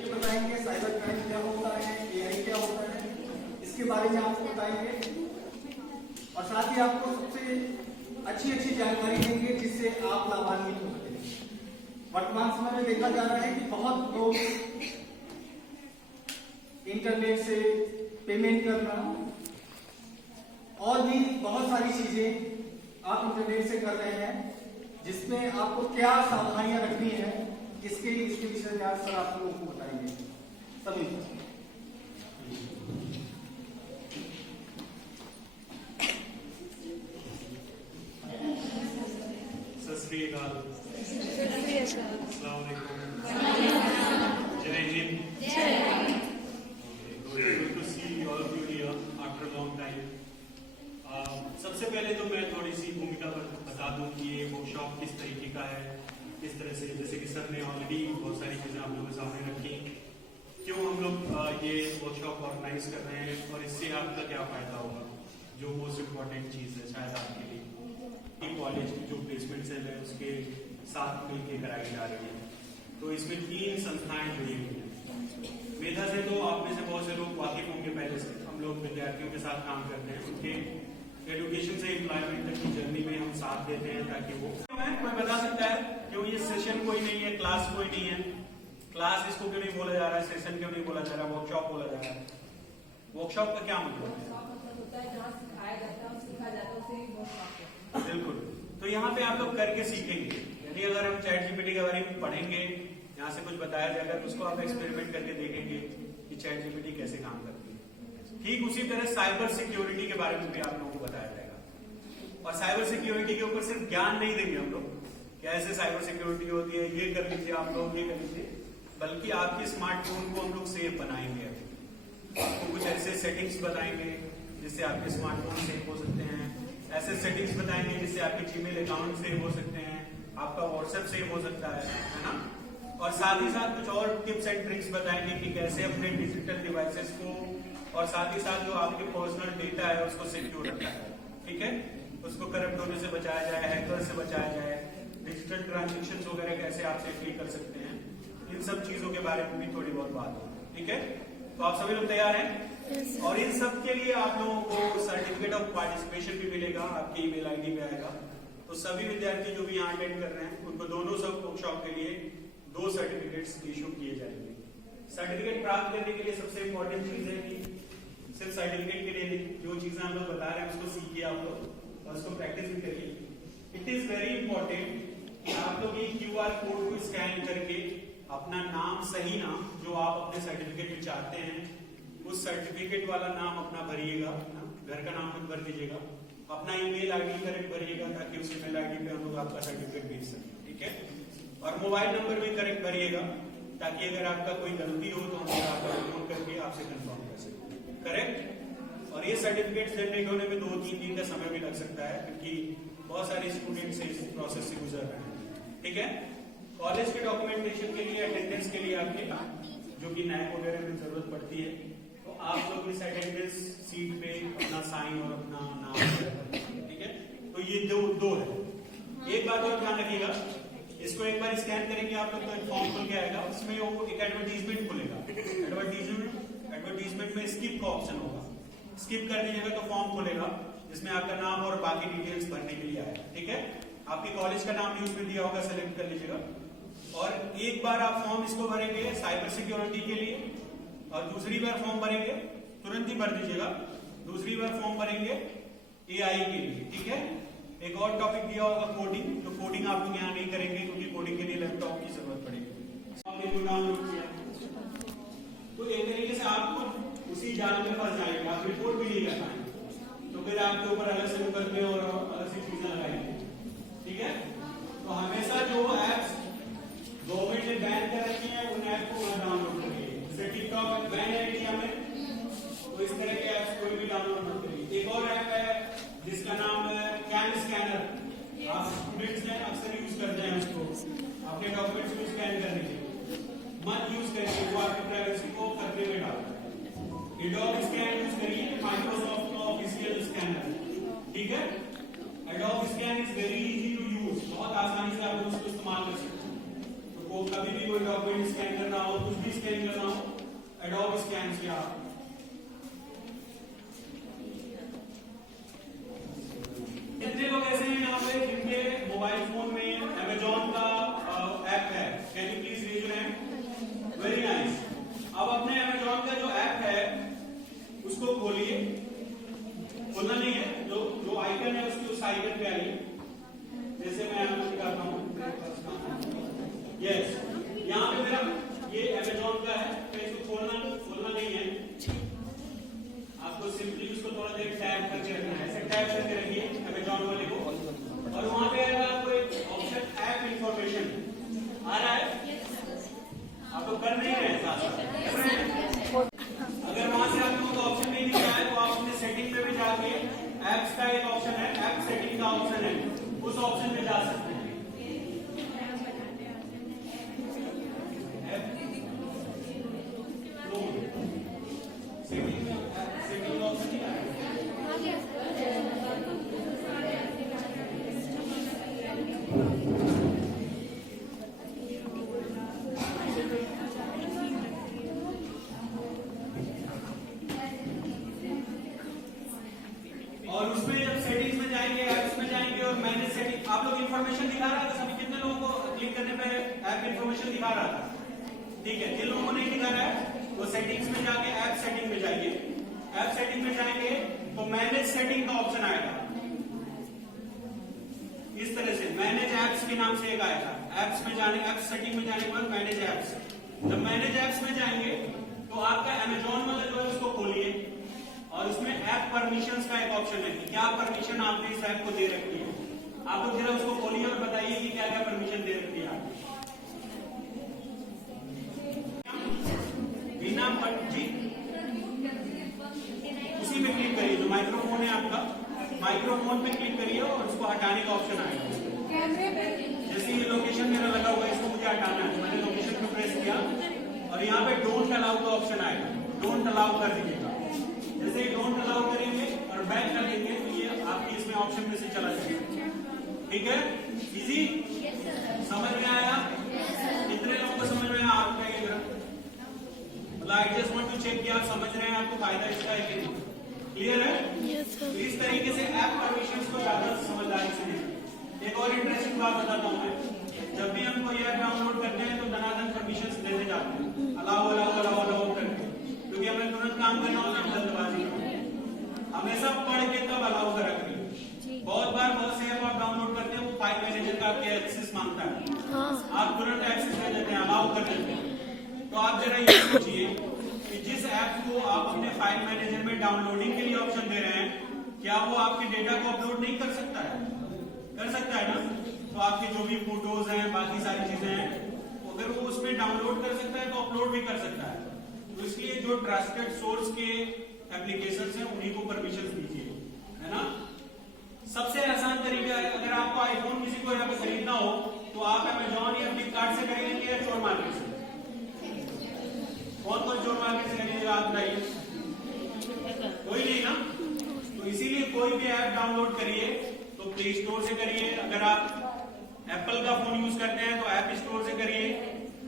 ये बताएंगे cyber crime क्या होता है, एआई क्या होता है, इसके बारे में आपको बताएंगे और साथ ही आपको सबसे अच्छी अच्छी जानकारी देंगे जिससे आप लाभान्वित हो सकें। वर्तमान समय में देखा जा रहा है कि बहुत लोग इंटरनेट से पेमेंट करना और भी बहुत सारी चीजें आप इंटरनेट से कर रहे हैं, जिसमें आपको क्या सावधानियां रखनी है इसके विषय में आज सर आप लोगों को बताएंगे। सभी सत श्री अकाल, अस्सलाम वालेकुम, जय Hind. Good to see all of you here after a long time. सबसे पहले तो मैं थोड़ी सी भूमिका बता दूं कि ये वर्कशॉप किस तरीके का है, किस तरह से, जैसे कि सर ने ऑलरेडी बहुत सारी चीजें आप लोगों के सामने रखी, क्यों हम लोग ये वर्कशॉप ऑर्गेनाइज कर रहे हैं और इससे आपका क्या फायदा होगा, जो मोस्ट इम्पोर्टेंट चीज है शायद आपके लिए। कॉलेज की जो प्लेसमेंट सेल है उसके साथ मिलकर कराई जा रही है, तो इसमें 3 संस्थाएं जुड़ी हुई है। मेधा से तो आप में से बहुत से लोग वाकिफ होंगे, पहले से हम लोग विद्यार्थियों के साथ काम करते हैं, उनके एजुकेशन से एम्प्लॉयमेंट तक की जर्नी में हम साथ देते हैं, ताकि वो कोई बता सकता है क्यों ये सेशन कोई नहीं है, क्लास कोई नहीं है, क्लास इसको क्यों नहीं बोला जा रहा है, सेशन क्यों नहीं बोला जा रहा है, वर्कशॉप बोला जा रहा है। वर्कशॉप का क्या मतलब है? बिल्कुल, तो यहाँ पे आप लोग करके सीखेंगे। यदि अगर हम चैट जीपीटी के बारे में पढ़ेंगे, यहाँ से कुछ बताया जाएगा, तो उसको आप एक्सपेरिमेंट करके देखेंगे कि चैट जीपीटी कैसे काम करती है। ठीक उसी तरह साइबर सिक्योरिटी के बारे में भी आप लोगों को बताया जाएगा, और साइबर सिक्योरिटी के ऊपर सिर्फ ज्ञान नहीं देंगे हम लोग कैसे साइबर सिक्योरिटी होती है, ये कर लीजिए आप लोग, ये कर लीजिए, बल्कि आपके स्मार्टफोन को हम लोग सेफ बनाएंगे। आपको कुछ ऐसे सेटिंग्स बताएंगे जिससे आपके स्मार्टफोन सेफ हो सकते हैं, ऐसे सेटिंग्स बताएंगे जिससे आपके जीमेल अकाउंट सेव हो सकते हैं, आपका व्हाट्सएप सेव हो सकता है ना, और साथ ही साथ कुछ और टिप्स एंड ट्रिक्स बताएंगे कि कैसे अपने डिजिटल डिवाइसेस को और साथ ही साथ जो आपके पर्सनल डेटा है उसको सिक्योर रखना है, ठीक है, उसको करप्ट होने से बचाया जाए, हैकर से बचाया जाए, डिजिटल ट्रांजेक्शन वगैरह कैसे आप सेफली कर सकते हैं, इन सब चीजों के बारे में भी थोड़ी बहुत बात हो, ठीक है। तो आप सभी लोग तैयार हैं? और इन सब के लिए आप लोगों को सर्टिफिकेट ऑफ पार्टिसिपेशन भी मिलेगा, आपके ईमेल आईडी पे आएगा। तो सभी विद्यार्थी जो भी यहाँ अटेंड कर रहे हैं उनको दोनों सब वर्कशॉप के लिए 2 सर्टिफिकेट्स इशू किए जाएंगे। सर्टिफिकेट प्राप्त करने के लिए सबसे इम्पोर्टेंट चीज है कि सिर्फ सर्टिफिकेट के लिए जो चीजें हम लोग बता रहे हैं उसको सीखिए आप लोग और उसको प्रैक्टिस भी करिए। इट इज वेरी इंपॉर्टेंट कि आप लोग ये QR कोड को स्कैन करके अपना नाम, सही नाम जो आप अपने सर्टिफिकेट में चाहते हैं, उस सर्टिफिकेट वाला नाम अपना भरिएगा, घर का नाम मत भर दीजिएगा, अपना ईमेल आईडी करेक्ट भरिएगा, ताकि उस ईमेल आईडी पे हम लोग आपका सर्टिफिकेट भेज सकें, ठीक है। और मोबाइल नंबर भी करेक्ट भरिएगा, ताकि अगर आपका कोई गलती हो तो हम लोग आपका फोन करके आपसे कंफर्म कर सकें, करेक्ट। और ये सर्टिफिकेट जनरेट होने में 2-3 दिन का समय भी लग सकता है, क्योंकि बहुत सारे स्टूडेंट्स इस प्रोसेस से गुजर रहे हैं, ठीक है। कॉलेज के डॉक्यूमेंटेशन के लिए, अटेंडेंस के लिए आपके जो कि नैक वगैरह में जरूरत पड़ती है, तो आप लोग इस अटेंडेंस सीट पे अपना साइन और अपना नाम, ठीक है। तो ये दो है। एक बात और ध्यान रखिएगा, इसको एक बार स्कैन करेंगे आप लोग तो एक फॉर्म खुल के आएगा, उसमें वो एक एडवर्टीजमेंट खुलेगा, एडवर्टीजमेंट में स्किप का ऑप्शन होगा, स्किप कर दीजिएगा तो फॉर्म खुलेगा जिसमें आपका नाम और बाकी डिटेल्स भरने के लिए आएगा, ठीक है। आपके कॉलेज का नाम भी उसमें दिया होगा, सेलेक्ट कर लीजिएगा। और एक बार आप फॉर्म इसको भरेंगे साइबर सिक्योरिटी के लिए, और दूसरी बार फॉर्म भरेंगे, तुरंत ही भर दीजिएगा, दूसरी बार फॉर्म भरेंगे AI के लिए, ठीक है। एक और टॉपिक दिया होगा कोडिंग, तो कोडिंग आप लोग यहाँ नहीं करेंगे क्योंकि कोडिंग के लिए लैपटॉप की जरूरत पड़ेगी। डाउनलोड किया तो एक तरीके से आपको उसी जाल में फंस जाएंगे, आप रिपोर्ट भी नहीं कर पाएंगे, तो फिर आपके ऊपर अलग से मुकदमे और अलग से चीजें लगाएंगे, ठीक है। तो हमेशा जो एप्स गवर्नमेंट ने बैन कर रखी है उन ऐप को डाउनलोड करिए, जैसे टिकटॉक बैन है इंडिया में, तो इस तरह के ऐप्स कोई भी डाउनलोड मत करिए। एक और ऐप है जिसका नाम है कैम स्कैनर, आप स्टूडेंट्स ने अक्सर यूज करते हैं उसको, अपने डॉक्यूमेंट्स को स्कैन करने के लिए मत यूज करिए, वो आपकी प्राइवेसी को खतरे में डालता है। एडोब स्कैन यूज करिए, माइक्रोसॉफ्ट का ऑफिशियल स्कैनर, ठीक है। Adobe Scan is very easy to use, बहुत आसानी से आप उसको इस्तेमाल कर सकते हैं। तो तो कभी भी कोई डॉक्यूमेंट स्कैन करना हो, कुछ भी स्कैन करना हो, एडोब स्कैन से आप कितने लोग ऐसे हैं यहाँ पे जिनके मोबाइल फोन में अमेजॉन का ऐप है? Can you please raise your hand? Very nice. अब अपने अमेजॉन का जो ऐप है उसको खोलिए। खोलना नहीं है, जो आइकन है उसकी उस आइकन पे आइए। जैसे मैं आपको दिखाता हूँ, यस, यहाँ पे मेरा ये अमेजॉन का है। तो इसको खोलना नहीं है, आपको सिंपली उसको थोड़ा देर टैप करके रखना है। ऐसे टैप करके रखिए अमेजॉन वाले को, और वहां पे आएगा आपको एक ऑप्शन ऐप इंफॉर्मेशन आ रहा है। आपको कर नहीं रहे हैं साथ। अगर वहां से आप लोगों को ऑप्शन नहीं दिख रहा है तो आप अपने सेटिंग में भी जाके ऐप्स का एक ऑप्शन है, ऐप सेटिंग का ऑप्शन है, उस ऑप्शन में जा सकते हैं। और उसमें जब सेटिंग्स में जाएंगे, ऐप्स में जाएंगे और मैनेज सेटिंग, आप लोग इन्फॉर्मेशन दिखा रहा था सभी, कितने लोगों को क्लिक करने पे ऐप इन्फॉर्मेशन दिखा रहा था? ठीक है, जिन लोगों को नहीं दिखा रहा है वो सेटिंग्स में जाके ऐप सेटिंग में जाइए। ऐप सेटिंग में जाएंगे तो मैनेज सेटिंग का ऑप्शन आएगा। इस तरह से मैनेज एप्स के नाम से एक आएगा। एप्स में जाने, ऐप सेटिंग में जाने के बाद मैनेज एप्स। जब मैनेज एप्स में जाएंगे तो आपका अमेजॉन वाला जो है उसको खोलिए, और उसमें ऐप परमिशंस का एक ऑप्शन है कि क्या परमिशन आपने इस ऐप को दे रखी है। आप लोग जरा उसको खोलिए और बताइए कि क्या क्या परमिशन दे रखी है आपने। बिना जी उसी में क्लिक करिए, जो माइक्रोफोन है आपका, माइक्रोफोन पे क्लिक करिए और उसको हटाने का ऑप्शन आएगा। जैसे ये लोकेशन मेरा लगा हुआ है, इसको मुझे हटाना है, तो मैंने लोकेशन पे प्रेस किया और यहाँ पे डोंट अलाउ का ऑप्शन आएगा। डोंट अलाउ कर दीजिएगा। जैसे ही डोंट अलाउ करेंगे और बैक कर देंगे तो ये आपके इसमें ऑप्शन में से चला जाएगा। ठीक है, इजी, समझ में आया? कितने लोगों को समझ में आया? आप कहिए जरा। मतलब I just want to check कि आप समझ रहे हैं, आपको फायदा इसका है कि नहीं। क्लियर है? तो इस तरीके से ऐप परमिशंस को ज्यादा समझदारी से देखें। एक और इंटरेस्टिंग बात बताता हूँ मैं, जब भी हम कोई ऐप डाउनलोड करते हैं तो धनाधन परमिशंस देते जाते हैं, अलाउ अलाउ अलाउ अलाउ करके, क्योंकि हमें तुरंत काम करना होता है, जल्दबाजी में हमेशा पढ़ के तब अलाउ करा करिए। बहुत बार बहुत से ऐप आप डाउनलोड करते हैं, वो फाइल मैनेजर का आपके एक्सेस मांगता है, आप तुरंत एक्सेस दे देते हैं, अलाउ कर देते हैं। तो आप जरा ये सोचिए कि जिस ऐप को आप अपने फाइल मैनेजर में डाउनलोडिंग के लिए ऑप्शन दे रहे हैं, क्या वो आपके डेटा को अपलोड नहीं कर सकता है? कर सकता है ना? तो आपके जो भी फोटोज हैं, बाकी सारी चीजें हैं, अगर वो उसमें डाउनलोड कर सकता है तो अपलोड भी कर सकता है। तो इसलिए जो ट्रस्टेड सोर्स के एप्लीकेशंस हैं उन्हीं को परमिशन दीजिए, है ना? सबसे आसान तरीका है, अगर आपको आईफोन किसी को यहाँ पे खरीदना हो तो आप अमेजॉन या फ्लिपकार्ट से खरीदेंगे या चोर मार्केट से? कौन कौन चोर मार्केट से खरीदेगा? आप बताइए। कोई नहीं ना? तो इसीलिए कोई भी ऐप डाउनलोड करिए तो प्ले स्टोर से करिए। अगर आप एप्पल का फोन यूज करते हैं तो ऐप स्टोर से करिए,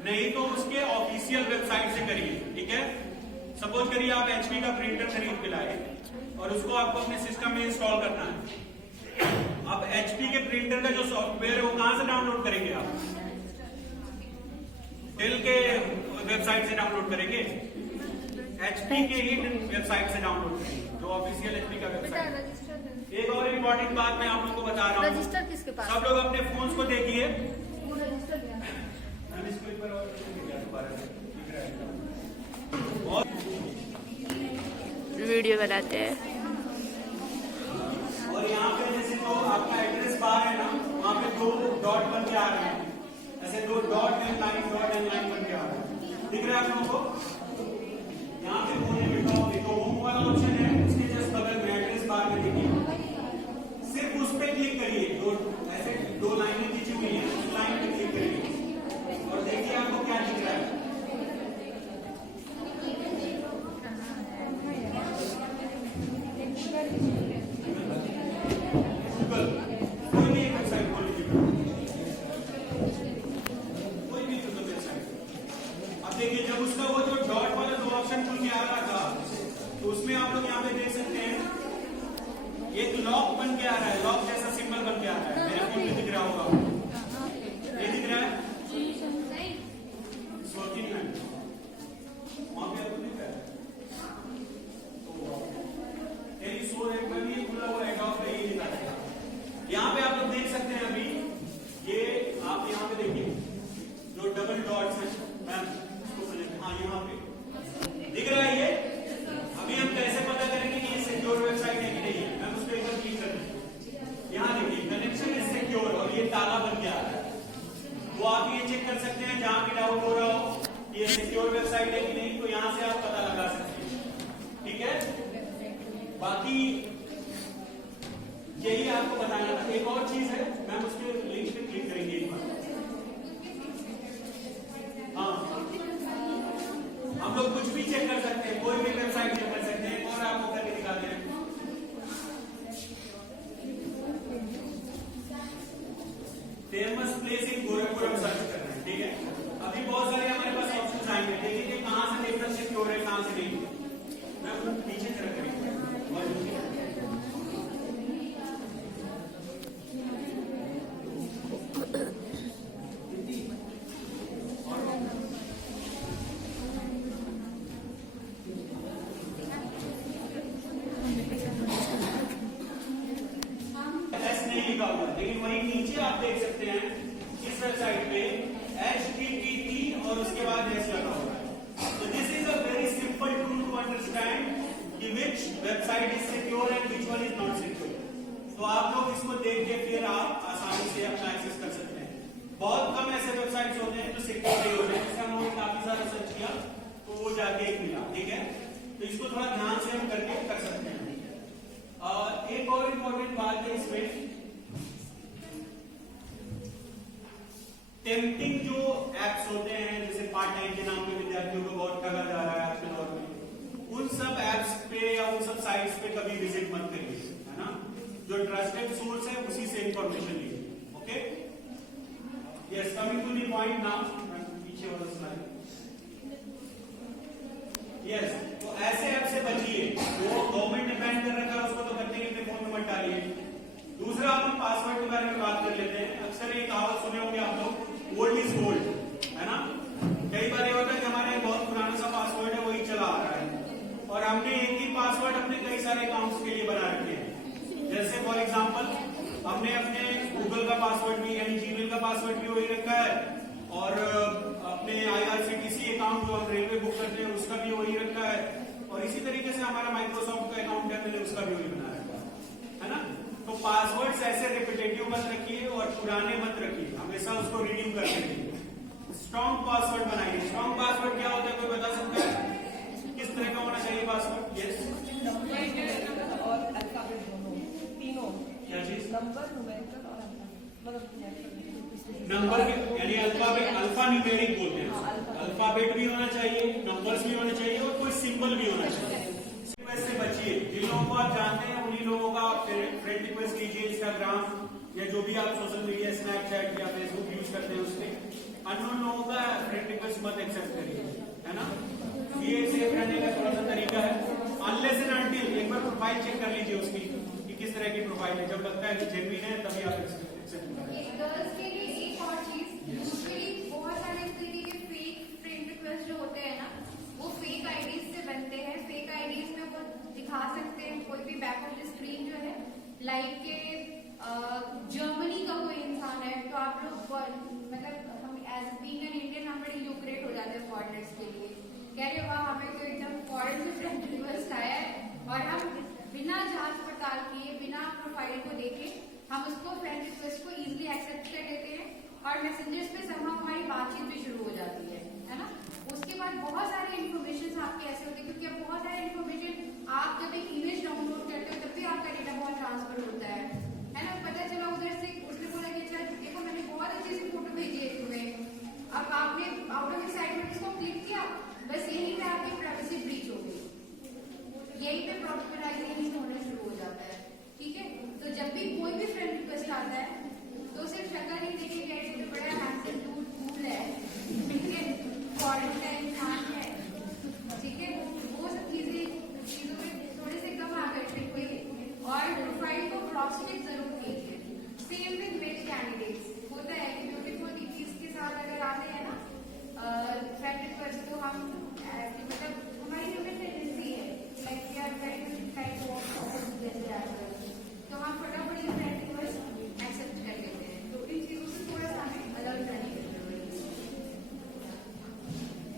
नहीं तो उसके ऑफिशियल वेबसाइट से करिए। ठीक है, सपोज करिए आप एचपी का प्रिंटर खरीद के लाए और उसको आपको अपने सिस्टम में इंस्टॉल करना है। अब एचपी के प्रिंटर का जो सॉफ्टवेयर है वो कहां से डाउनलोड करेंगे? आप डेल के वेबसाइट से डाउनलोड करेंगे, एचपी के ही वेबसाइट से डाउनलोड करेंगे, जो ऑफिशियल एचपी का वेबसाइट। एक और इम्पोर्टेंट बात मैं आप लोगों को बता रहा हूँ, सब लोग अपने फोन्स को देखिए। वीडियो बनाते हैं और यहाँ पे जैसे तो आपका एड्रेस बार है ना, वहाँ पे 2 डॉट बन के आ रहे हैं, ऐसे 2 डॉट एंड लाइन बन के आ रहे हैं। दिख रहा है आप लोगों को? यहाँ पे कोने में तो होम वाला ऑप्शन है, उसके जस्ट बगल में एड्रेस बार में देखिए, सिर्फ उस पर क्लिक करिए। ऐसे 2 लाइनें खींची हुई है, उस लाइन पे क्लिक करिए और देखिए आपको क्या दिख रहा है। कोई भी एक वेबसाइट खोल लीजिए, कोई भी के आ रहा है, लॉक जैसा सिंबल बन के आ रहा है, मेरे फोन में दिख रहा होगा, ये दिख रहा है, वर्किंग है, वहां पे आपको दिख रहा है, तेरी सो एक बार ये खुला हुआ एड ऑफ है, ये दिखा देगा। यहाँ पे आप लोग देख सकते हैं अभी, ये आप यहाँ पे देखिए, जो डबल डॉट्स है, मैम हाँ यहाँ पे दिख रहा है ये। अभी हम कैसे पता करेंगे कि ये सिक्योर वेबसाइट है कि नहीं है? मैम उस पर एक बार क्लिक करें, यहाँ देखिए कनेक्शन इज सिक्योर और ये ताला बन गया है, वो आप ये चेक कर सकते हैं जहां भी डाउट हो रहा हो ये सिक्योर वेबसाइट है कि नहीं, तो यहां से आप पता लगा सकते हैं, ठीक है। बाकी यही आपको बताना था। एक और चीज है, मैम उसके लिंक पे क्लिक करेंगे एक बार। हाँ, हम लोग कुछ भी चेक कर सकते हैं, कोई भी वेबसाइट चेक कर सकते हैं, और आपको करके दिखाते हैं। फेमस प्लेस इन गोरखपुर हम सर्च कर रहे हैं, ठीक है। अभी बहुत सारे हमारे पास ऑप्शंस आएंगे, देखिए कहां से देखना सिक्योर है, कहां से नहीं। मैं पीछे तरफ करेंगे लेकिन वही नीचे आप देख सकते हैं इस वेबसाइट पे HTTP और उसके बाद एस लगा हुआ है। तो this is a very simple tool to understand कि which website is secure and which one is not secure. तो आप लोग इसको देख के फिर आप आसानी से अपना एक्सेस कर सकते हैं। बहुत कम ऐसे वेबसाइट्स होते हैं जो सिक्योर नहीं होते हैं, जैसे हमने काफी सारा सर्च किया तो वो जाके एक मिला, ठीक है। तो इसको थोड़ा ध्यान से हम करके कर सकते हैं। एक और इम्पोर्टेंट बात है इसमें, टेम्पटिंग जो एप्स होते हैं, जैसे पार्ट टाइम के नाम पे विद्यार्थियों को बहुत ठगा जा रहा है आज के दौर में, उन सब एप्स पे या उन सब साइट्स पे कभी विजिट मत करिए, है ना। जो ट्रस्टेड सोर्स है उसी से इंफॉर्मेशन लीजिए, okay. Yes, coming to the point now, पीछे वाला स्लाइड। यस, तो ऐसे ऐप से बचिए, वो गवर्नमेंट ने बैन कर रखा है, उसको तो करने के लिए फोन में मत डालिए। दूसरा, हम पासवर्ड के बारे में बात कर लेते हैं। अक्सर ये कहावत सुने होंगे आप लोग, ओल्ड इज गोल्ड, है ना। कई बार ये होता है कि हमारा एक बहुत पुराना सा पासवर्ड है, वही चला आ रहा है, और हमने एक ही पासवर्ड अपने कई सारे अकाउंट्स के लिए बना रखे हैं। जैसे फॉर एग्जांपल, हमने अपने गूगल का पासवर्ड भी यानी जीमेल का पासवर्ड भी वही रखा है, और अपने IRCTC अकाउंट जो हम रेलवे बुक करते हैं उसका भी वही रखा है, और इसी तरीके से हमारा माइक्रोसॉफ्ट का अकाउंट है, मैंने उसका भी वही बना रखा है ना। तो पासवर्ड्स ऐसे रिपीटेटिव मत रखिए और पुराने मत रखिए, हमेशा उसको रिन्यू करते रहिए। स्ट्रॉन्ग पासवर्ड बनाइए। स्ट्रॉन्ग पासवर्ड क्या होता है, कोई बता सकता है? किस तरह का होना चाहिए पासवर्ड? यस, और अल्फाबेट दोनों, तीनों। क्या चीज? नंबर, न्यूमेरिकल और नंबर यानी अल्फाबेट, अल्फा न्यूमेरिक बोलते हैं। अल्फाबेट भी होना चाहिए, नंबर्स भी होने चाहिए, और कोई सिंबल भी होना चाहिए। से बचिए। जिन लोगों को आप जानते हैं उन्हीं लोगों का फ्रेंड रिक्वेस्ट कीजिए, इंस्टाग्राम या जो भी आप सोशल मीडिया, स्नैपचैट या फेसबुक यूज करते हैं उसमें अननोन लोगों का फ्रेंड रिक्वेस्ट मत एक्सेप्ट करिए, है ना। ये सेफ रहने का थोड़ा सा तरीका है। अनलेस एंड अनटिल एक बार प्रोफाइल चेक कर लीजिए उसकी कि किस तरह की प्रोफाइल है। जब लगता है कि जेन्युइन है तभी आप एक्सेप्ट करें। गर्ल्स के लिए एक और चीज, यूजुअली बहुत सारे इस तरीके के फेक फ्रेंड रिक्वेस्ट जो होते हैं ना, वो फेक आईडीज से बनते हैं। फेक आईडीज में वो दिखा सकते हैं कोई भी बैक ऑफ द स्क्रीन जो है, लाइक के जर्मनी का कोई इंसान है, तो आप लोग मतलब हम एज बीइंग एन इंडियन हम बड़े यूक्रेट हो जाते हैं फॉरेनर्स के लिए, कह रहे वाह हमें तो एकदम फॉरेन से फ्रेंड रिक्वेस्ट आया है, और हम बिना जांच पड़ताल किए, बिना प्रोफाइल को देखे हम उसको फ्रेंड रिक्वेस्ट को इजीली एक्सेप्ट कर लेते हैं, और मैसेंजर्स पे समहाउ हमारी बातचीत भी शुरू हो जाती है ना। उसके बाद बहुत सारे इन्फॉर्मेशन आपके ऐसे होते हैं, क्योंकि अब बहुत सारे इन्फॉर्मेशन आप जब एक इमेज डाउनलोड करते हो तब भी आपका डेटा बहुत ट्रांसफर होता है ना। पता चला उधर से उसने बोला कि अच्छा देखो मैंने बहुत अच्छी सी फोटो भेजी है तुम्हें, अब आपने आउट ऑफ एक्साइटमेंट इसको क्लिक किया, बस यहीं पे आपकी प्राइवेसी ब्रीच हो गई, यहीं पे प्रॉपर्टाइजेशन होना शुरू हो जाता है, ठीक है। तो जब भी कोई भी फ्रेंड रिक्वेस्ट आता है तो सिर्फ शक्ल नहीं देखेंगे, तो बड़ा हैंडसम टूल है, ठीक है, फॉरेन का इंसान है, ठीक है, वो सब चीजों में थोड़े से कम आकर्षित हुई, और प्रोफाइल को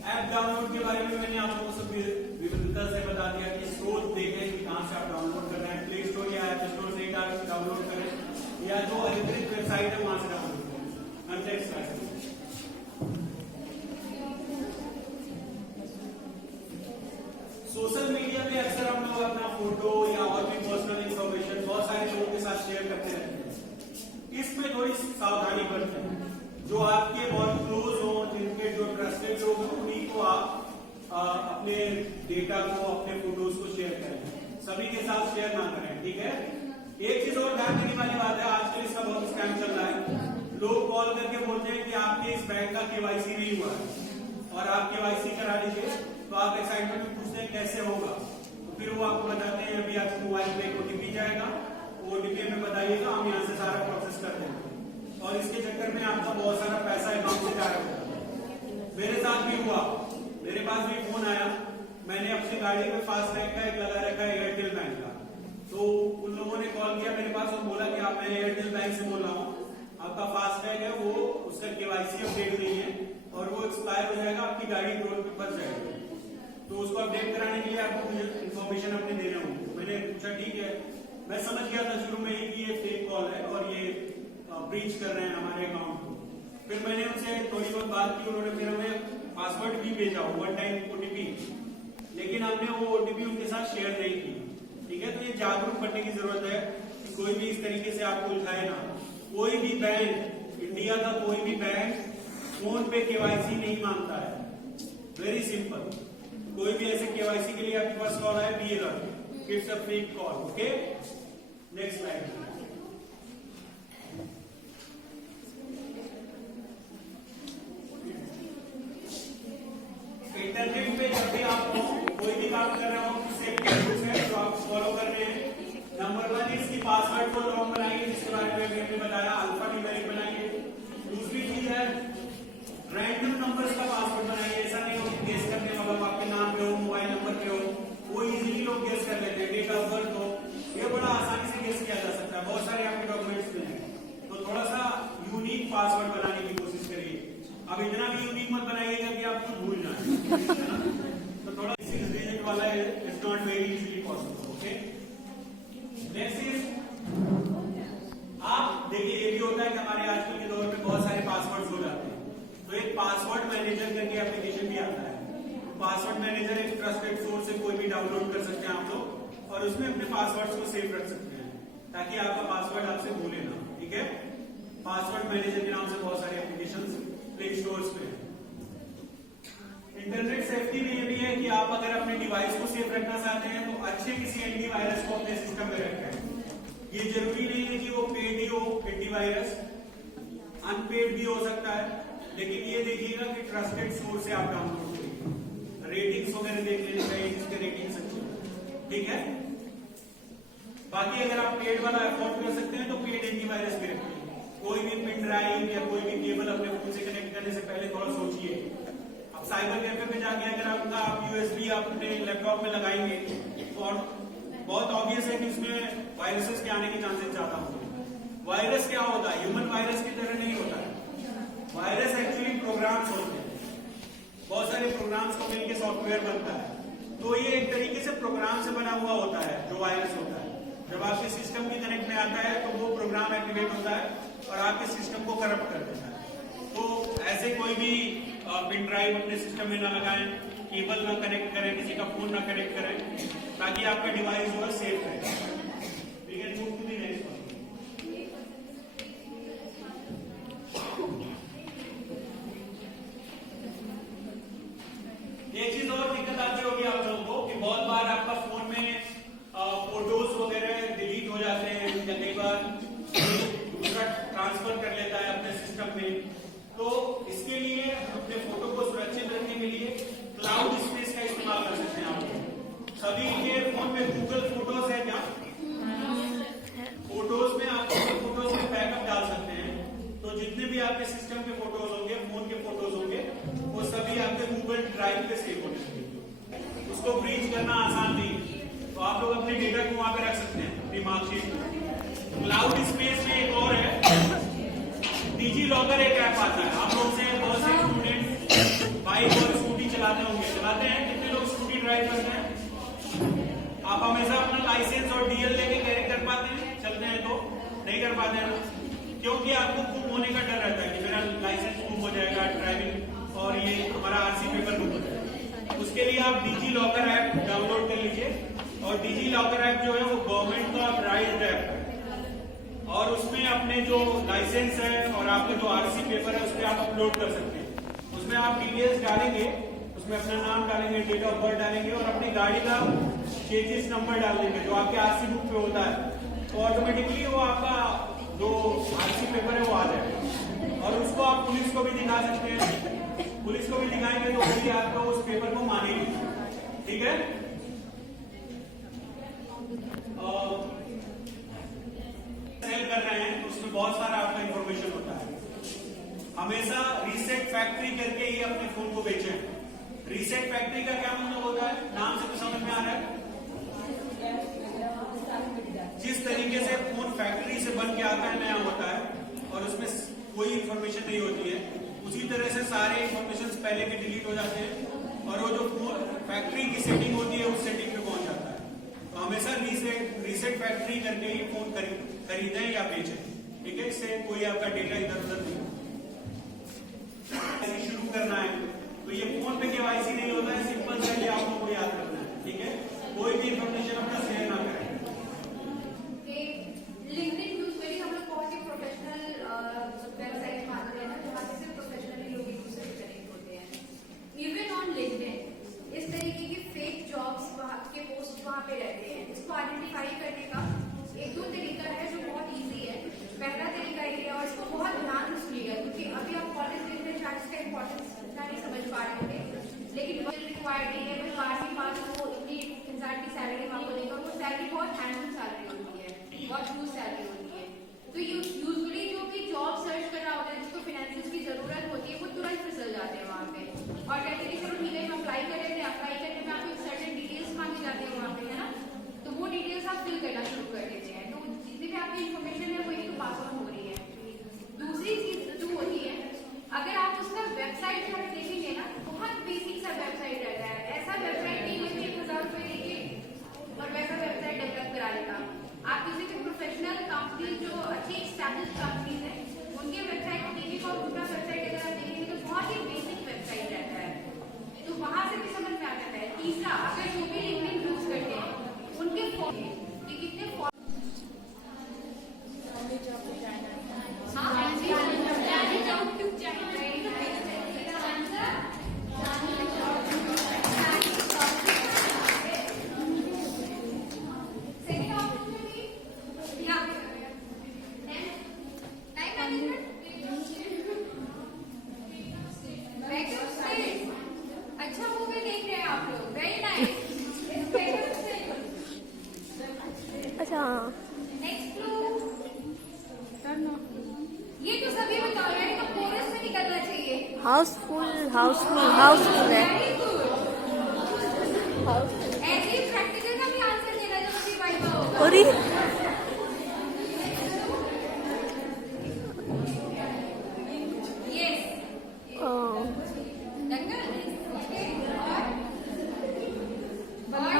ऐप डाउनलोड के बारे में मैंने आप लोगों को सब विविधता से बता दिया कि स्रोत देखें कि कहां से आप डाउनलोड कर रहे हैं, प्ले स्टोर या ऐप स्टोर से डाउनलोड करें या जो अधिकृत वेबसाइट है वहां से डाउनलोड करें। कंटेक्स्ट सोशल मीडिया पे अक्सर हम लोग अपना फोटो या और भी पर्सनल इंफॉर्मेशन बहुत सारे लोगों के साथ शेयर करते रहते हैं। इसमें थोड़ी सावधानी बरतें। जो आपके बहुत क्लोज हो, जिनके जो ट्रस्टेड लोग हैं, उन्हीं को आप अपने डेटा को, अपने फोटोज को शेयर करें, सभी के साथ शेयर ना करें, ठीक है। एक चीज और ध्यान देने वाली बात है, आजकल इसका बहुत स्कैम चल रहा है। लोग कॉल करके बोलते हैं कि आपके इस बैंक का केवाईसी नहीं हुआ है और आप केवाईसी करा लीजिए, तो आप एक्साइटमेंट में पूछते हैं कैसे होगा, तो फिर वो आपको बताते हैं अभी आपके मोबाइल पे एक ओटीपी जाएगा, ओटीपी में बताइएगा, हम यहाँ से सारा प्रोसेस कर देंगे, और इसके चक्कर में आपका बहुत सारा पैसा अकाउंट से जा रहा है। मेरे साथ भी हुआ, मेरे पास भी फोन आया, मैंने अपनी गाड़ी में फास्टैग का एक लगा रखा है एयरटेल बैंक का, तो उन लोगों ने कॉल किया मेरे पास और बोला कि आप, मैं एयरटेल बैंक से बोल रहा हूँ, आपका फास्टैग है वो उसका केवाईसी अपडेट नहीं है और वो एक्सपायर हो जाएगा, आपकी गाड़ी रोड पे फंस जाएगी, तो उसको अपडेट कराने के लिए आपको मुझे इन्फॉर्मेशन अपनी देना होगी। मैंने पूछा ठीक है, मैं समझ गया था शुरू में ही कि ये फेक कॉल है और ये ब्रीच कर रहे हैं हमारे अकाउंट को। फिर मैंने उनसे थोड़ी बहुत बात की, उन्होंने मेरा में पासवर्ड भी भेजा, वन टाइम ओटीपी, लेकिन हमने वो ओटीपी उनके साथ शेयर नहीं की, ठीक है। तो ये जागरूक करने की जरूरत है कि कोई भी इस तरीके से आपको उठाए ना। कोई भी बैंक, इंडिया का कोई भी बैंक फोन पे केवाईसी नहीं मांगता है, वेरी सिंपल। कोई भी ऐसे केवाईसी के लिए आपके पास कॉल आए, be alert, it's a fake call, okay. Next slide. Internet पे जब भी आप कोई भी काम कर रहे हो, सेफ्टी रूल्स है जो आप फॉलो कर रहे हैं। नंबर 1 इसकी पासवर्ड को लॉन्ग बनाइए, जिसके बारे में मैंने बताया, अल्फा न्यूमेरिक बनाइए। दूसरी चीज है रैंडम नंबर्स का पासवर्ड बनाइए, ऐसा नहीं हो कि गेस करने मतलब आपके नाम पे हो, मोबाइल नंबर पे हो, वो इजीली लोग गेस कर लेते हैं, डेट ऑफ बर्थ हो, ये बड़ा आसानी से गेस किया जा सकता है, बहुत सारे आपके डॉक्यूमेंट्स में है। तो थोड़ा सा यूनिक पासवर्ड बनाने की कोशिश करिए। अब इतना भी यूनिक मत बनाइएगा कि आप खुद भूल जाए, तो थोड़ा 6 डिजिट वाला है, it's not very easily possible, okay. Next is, आप देखिए ये भी होता है कि हमारे आजकल के दौर में बहुत सारे पासवर्ड्स हो जाते हैं, तो एक पासवर्ड मैनेजर करके एप्लीकेशन भी आता है। पासवर्ड मैनेजर एक ट्रस्टेड सोर्स से कोई भी डाउनलोड कर सकते हैं आप लोग, और उसमें अपने पासवर्ड्स को सेव रख सकते हैं ताकि आपका पासवर्ड आपसे भूले ना, ठीक है। पासवर्ड मैनेजर के नाम से बहुत सारे एप्लीकेशंस प्ले स्टोर्स पे। इंटरनेट सेफ्टी में ये भी है कि आप अगर अपने डिवाइस को सेफ रखना चाहते हैं तो अच्छे किसी एंटीवायरस को अपने सिस्टम में रखें। ये जरूरी नहीं है कि वो पेड ही हो एंटीवायरस, अनपेड भी हो सकता है, लेकिन ये देखिएगा कि ट्रस्टेड सोर्स से आप डाउनलोड करिए, रेटिंग्स वगैरह देख लेनी चाहिए जिसके रेटिंग्स अच्छे हो, ठीक है। बाकी अगर आप पेड वाला अफोर्ड कर सकते हैं तो पेड एंटीवायरस भी रखिए। कोई भी पिन ड्राइव या कोई भी केबल अपने फोन से कनेक्ट करने से पहले थोड़ा सोचिए। अब साइबर कैफे पे जाके अगर आप यूएसबी अपने लैपटॉप में लगाएंगे और बहुत ऑब्वियस है कि उसमें वायरसेस के आने के चांसेस ज्यादा होंगे। वायरस क्या होता है? ह्यूमन वायरस की तरह नहीं होता है। वायरस एक्चुअली प्रोग्राम्स होते हैं, बहुत सारे प्रोग्राम्स को मिलकर सॉफ्टवेयर बनता है, तो ये एक तरीके से प्रोग्राम से बना हुआ होता है जो वायरस होता है। जब आपके सिस्टम की कनेक्ट में आता है तो वो प्रोग्राम एक्टिवेट होता है और आपके सिस्टम को करप्ट कर देता है। तो ऐसे कोई भी पिन ड्राइव अपने सिस्टम में ना लगाएं, केबल ना कनेक्ट करें, किसी का फोन ना कनेक्ट करें, ताकि आपका डिवाइस जो है सेफ रहे। We can move to the next one. एक चीज और दिक्कत आती होगी आप लोगों को कि बहुत बार आपका फोन में फोटोज वगैरह डिलीट हो जाते हैं या कई बार दूसरा ट्रांसफर कर लेता है अपने सिस्टम में। तो इसके लिए अपने फोटो को सुरक्षित रखने के लिए क्लाउड स्पेस का इस्तेमाल कर सकते हैं आप लोग। सभी के फोन में गूगल फोटोज है क्या? फोटोज में आप फोटोज में बैकअप डाल सकते हैं, तो जितने भी आपके सिस्टम के फोटोज होंगे, फोन के फोटोज होंगे, वो सभी आपके गूगल ड्राइव पे सेव होंगे। उसको ब्रीच करना आसान नहीं है, तो आप लोग अपने डेटा को वहां पे रख सकते हैं, अपनी मार्कशीट। क्लाउड स्पेस में एक और है, डिजी लॉकर एक ऐप आता है। आप लोग से बहुत से स्टूडेंट बाइक और स्कूटी चला हमेशा अपना लाइसेंस और डीएल लेके कैरी कर पाते हैं, चलते हैं तो नहीं कर पाते हैं ना, क्योंकि आपको गुम होने का डर रहता है कि मेरा लाइसेंस गुम हो जाएगा, ड्राइविंग और ये हमारा आरसी पेपर गुम हो जाएगा। उसके लिए आप डिजी लॉकर ऐप डाउनलोड कर लीजिए, और डिजी लॉकर ऐप जो है वो गवर्नमेंट का राइज्ड ऐप है, और उसमें अपने जो लाइसेंस है और आपका जो आरसी पेपर है उस पर आप अपलोड कर सकते हैं। उसमें आप डिटेल्स डालेंगे, उसमें अपना नाम डालेंगे, डेट ऑफ बर्थ डालेंगे और अपनी गाड़ी का चेसिस नंबर डाल देंगे जो आपके आरसी बुक पे होता है, तो ऑटोमेटिकली वो आपका जो आरसी पेपर है वो आ जाएगा। और उसको आप पुलिस को भी दिखा सकते हैं, पुलिस को भी दिखाएंगे तो वो भी आपको उस पेपर को मानेगी। ठीक है, सेल कर रहे हैं उसमें बहुत सारा आपका इंफॉर्मेशन होता है। हमेशा रीसेट फैक्ट्री करके ही अपने फोन को बेचें। रीसेट फैक्ट्री का क्या मतलब होता है, नाम से तो समझ में आ रहा है। जिस तरीके से फोन फैक्ट्री से बन के आता है, नया होता है और उसमें कोई इंफॉर्मेशन नहीं होती है, उसी तरह से सारे इंफॉर्मेशन पहले के डिलीट हो जाते हैं और वो जो फोन फैक्ट्री की सेटिंग होती है उस सेटिंग पे पहुंच जाता है। तो हमेशा रीसेट फैक्ट्री करके ही फोन खरीदें या बेचें। ठीक है, इससे कोई आपका डेटा इधर उधर नहीं शुरू करना है तो ये फोन पे केवाईसी नहीं होता है, सिंपल सा ये आप लोगों को याद करना है। ठीक है, कोई भी इंफॉर्मेशन अपना शेयर ना करें। लिंक्डइन यूजुअली हम लोग बहुत ही प्रोफेशनल वेबसाइट मानते हैं ना, जहाँ से सिर्फ प्रोफेशनली लोग एक दूसरे से कनेक्ट होते हैं। इवन ऑन लिंक्डइन इस तरीके के फेक जॉब्स के पोस्ट वहाँ पे रहते हैं। इसको आइडेंटिफाई करने का एक दो तरीका है जो बहुत ईजी है। पहला तरीका ये है, और इसको बहुत ध्यान से सुनिएगा क्योंकि अभी आप कॉलेज में शायद इसका इम्पोर्टेंस इतना नहीं समझ पा रहे होंगे, लेकिन रिक्वायर्ड नहीं है। 12वीं पास वो इतनी इंसान की सैलरी आपको देगा, वो सैलरी बहुत हैंडसम सैलरी होती है, बहुत ह्यूज सैलरी होती है। तो यूजुअली जो भी जॉब सर्च कर रहा होता है, जिसको फाइनेंसिस की जरूरत होती है, वो तुरंत फिसल जाते हैं वहाँ पे और कहते हैं कि चलो ठीक है हम अप्लाई कर रहे थे। अप्लाई करने में आपको सर्टेन डिटेल्स मांगी जाती है वहाँ पे, है ना, तो वो डिटेल्स आप फिल करना शुरू कर देते हैं। तो जितनी भी आपकी इन्फॉर्मेशन है वो एक तो पास ऑन हो रही है। दूसरी चीज जो होती है, अगर आप उसका वेबसाइट पर देखेंगे ना, बहुत बेसिक सा वेबसाइट रहता है। ऐसा वेबसाइट नहीं है कि 1000 रुपए लेके और वैसा वेबसाइट डेवलप करा लेगा। आप किसी भी प्रोफेशनल कंपनी जो अच्छी एस्टैब्लिश्ड कंपनीज है उनके वेबसाइट को देखिएगा और उनका वेबसाइट अगर आप देखेंगे तो बहुत ही बेसिक वेबसाइट रहता है, तो वहां से भी समझ में आ जाता है। तीसरा, अगर जो भी लिंक्डइन यूज करते हैं उनके कि कितने अच्छा मूवी देख रहे हैं आप लोग, वेरी नाइस। अच्छा, नेक्स्ट क्लू, ये तो सभी बताओ यार, तो कोरस में निकलना चाहिए। हाउसफुल हाउसफुल हाउसफुल है। Very good. ऐसे ही प्रैक्टिकल का भी आंसर देना जब भी वाइवा होगा। और यस, दंगल। ओके, और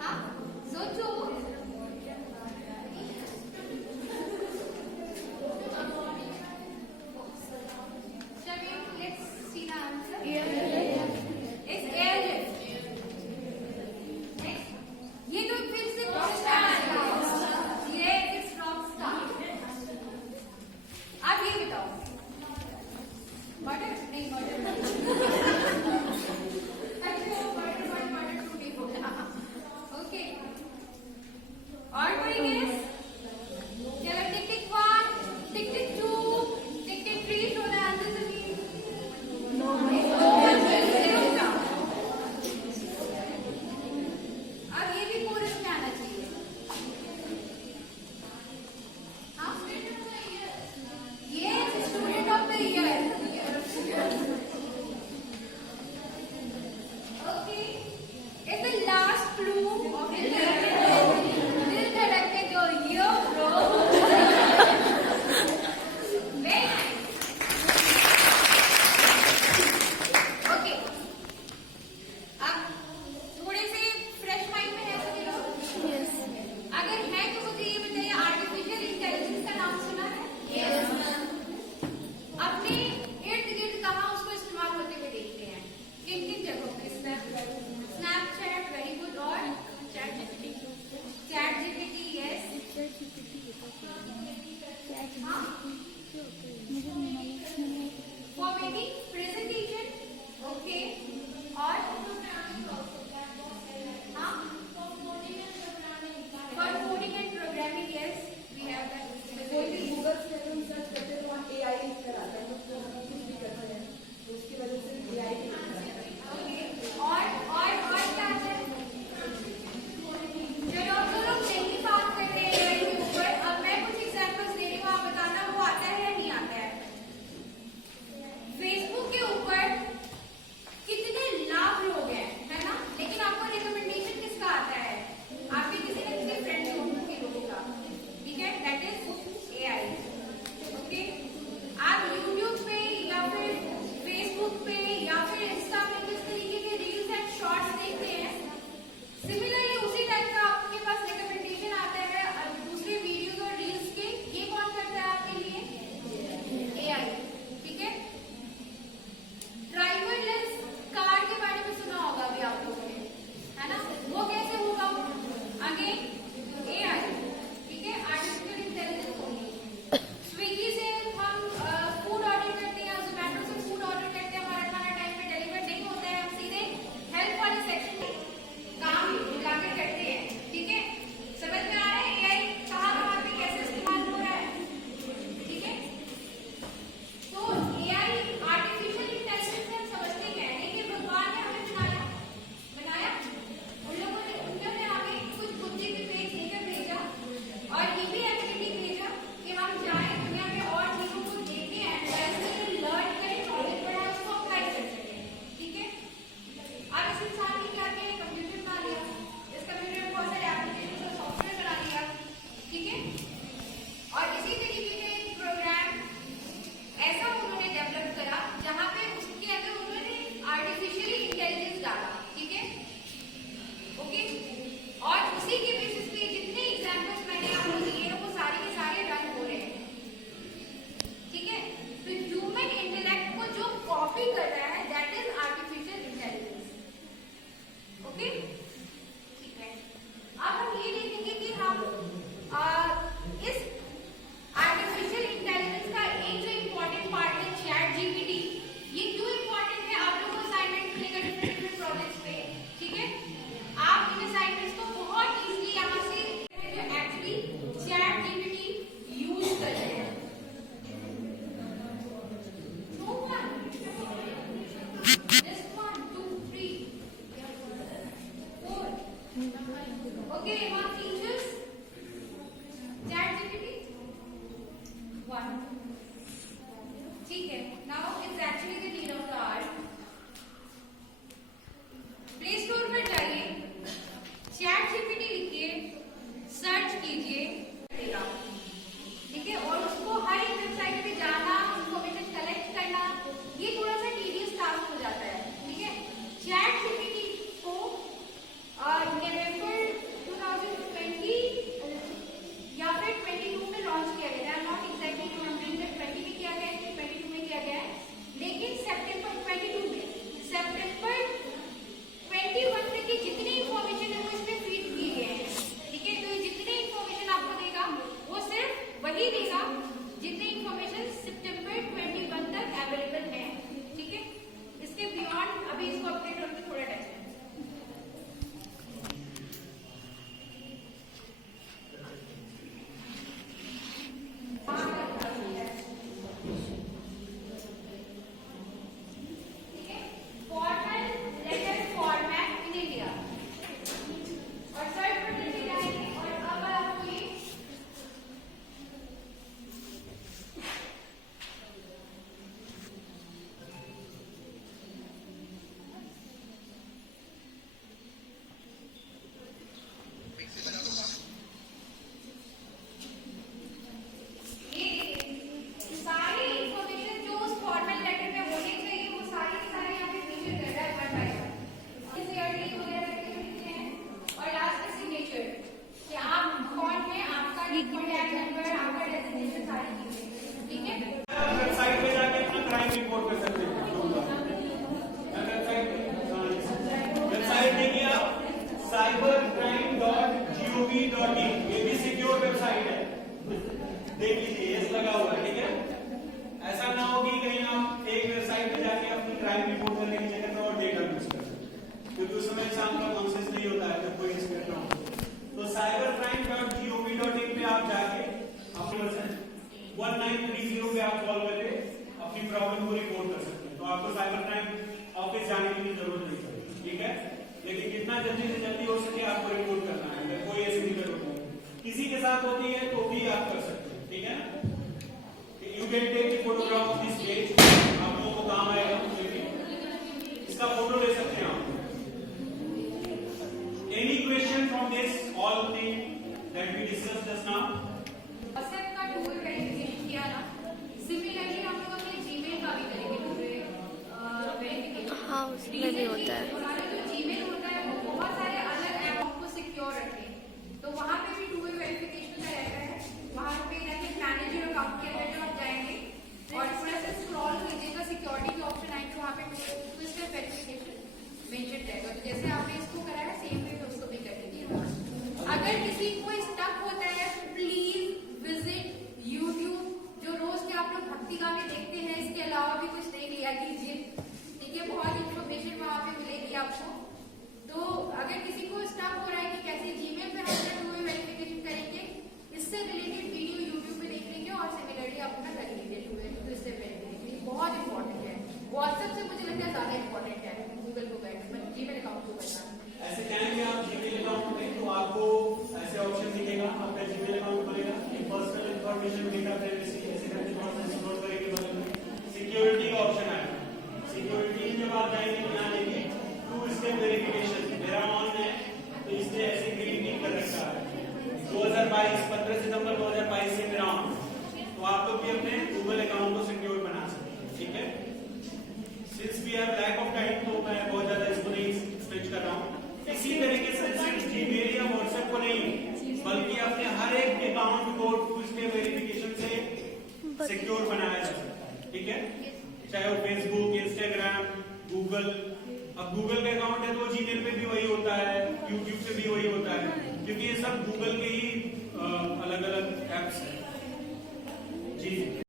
हाँ, सोचो। Let's see the answer. It's airlift. 1930 पे आप कॉल करके अपनी प्रॉब्लम को रिपोर्ट कर सकते हैं। तो आपको साइबर क्राइम ऑफिस जाने की भी जरूरत नहीं पड़ेगी, ठीक है। लेकिन जितना जल्दी से जल्दी हो सके आपको रिपोर्ट करना है, अगर कोई ऐसी जरूरत नहीं किसी के साथ होती है तो भी आप कर सकते हैं, ठीक है ना। You can take photograph of this page, आप लोगों को काम आएगा, इसका फोटो ले सकते हैं आप। Any question from this all thing that we discussed just now? WhatsApp का टूल वेरिफिकेशन किया ना, सिमिलरली हम लोग अपने जीमेल का भी करेंगे टूल वेरिफिकेशन। हाँ, उसमें भी होता है। हमारा जो जीमेल होता है वो बहुत सारे अलग ऐप को सिक्योर रखते हैं, तो वहाँ पे भी टूल वेरिफिकेशन का रहता है। वहाँ पे जाके मैनेज योर अकाउंट के अंदर जो आप जाएंगे और थोड़ा सा स्क्रॉल कीजिएगा, सिक्योरिटी के ऑप्शन आएंगे, वहाँ पे टू स्टेप वेरिफिकेशन मेंशन रहेगा। तो जैसे आपने इसको करा है सेम वे उसको भी कर लीजिएगा। अगर किसी को स्टक होता है प्लीज विजिट यूट्यूब, जो रोज के आप लोग भक्ति गाने देखते हैं, इसके अलावा भी कुछ देख लिया कीजिए, ठीक है। बहुत इन्फॉर्मेशन वहाँ पे मिलेगी आपको। तो अगर किसी को स्टक हो रहा है कि कैसे जीमेल पे हम टू वेरिफिकेशन करेंगे, इससे रिलेटेड वीडियो यूट्यूब पे देख लीजिए और सिमिलरली अपना कर लीजिए टू स्टेप वेरिफिकेशन। बहुत इंपॉर्टेंट है, व्हाट्सएप से मुझे लगता है ज्यादा इंपॉर्टेंट है गूगल को करना, जीमेल अकाउंट को करना। ऐसे कहेंगे आप जीमेल अकाउंट में तो आपको ऐसे ऑप्शन दिखेगा, आपका जीमेल अकाउंट खुलेगा, पर्सनल इंफॉर्मेशन डेटा प्राइवेसी ऐसे करके थोड़ा सा एक्सप्लोर करेंगे। बगल में सिक्योरिटी का ऑप्शन आएगा, सिक्योरिटी जब आप जाएंगे तो यहाँ देखिए टू स्टेप वेरिफिकेशन मेरा ऑन है, तो इसने ऐसे ग्रीन टिक कर रखा है। 2022 15 सितंबर 2022 से मेरा ऑन, तो आप लोग भी अपने गूगल अकाउंट को सिक्योर बना सकते हैं, ठीक है। Since we have lack of time तो मैं बहुत ज्यादा इसको नहीं स्ट्रेच कर रहा हूँ। इसी तरीके से सिर्फ जीमेल या व्हाट्सएप को नहीं, बल्कि अपने हर एक अकाउंट को टू स्टेप वेरिफिकेशन से सिक्योर बनाया जा सकता है, ठीक है। चाहे वो फेसबुक, इंस्टाग्राम, गूगल, अब गूगल का अकाउंट है तो जीमेल पे भी वही होता है, यूट्यूब पे भी वही होता है, क्योंकि ये सब गूगल के ही अलग अलग एप्स हैं। जी